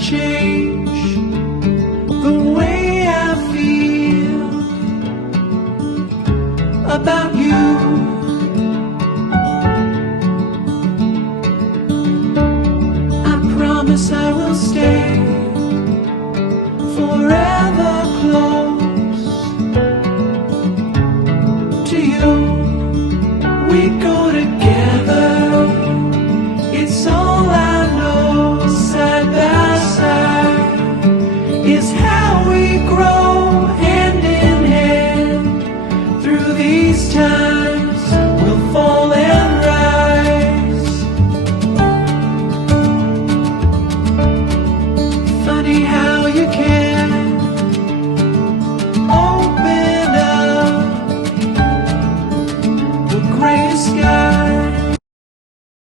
change the way I feel about you. I promise I will stay forever close to you. We go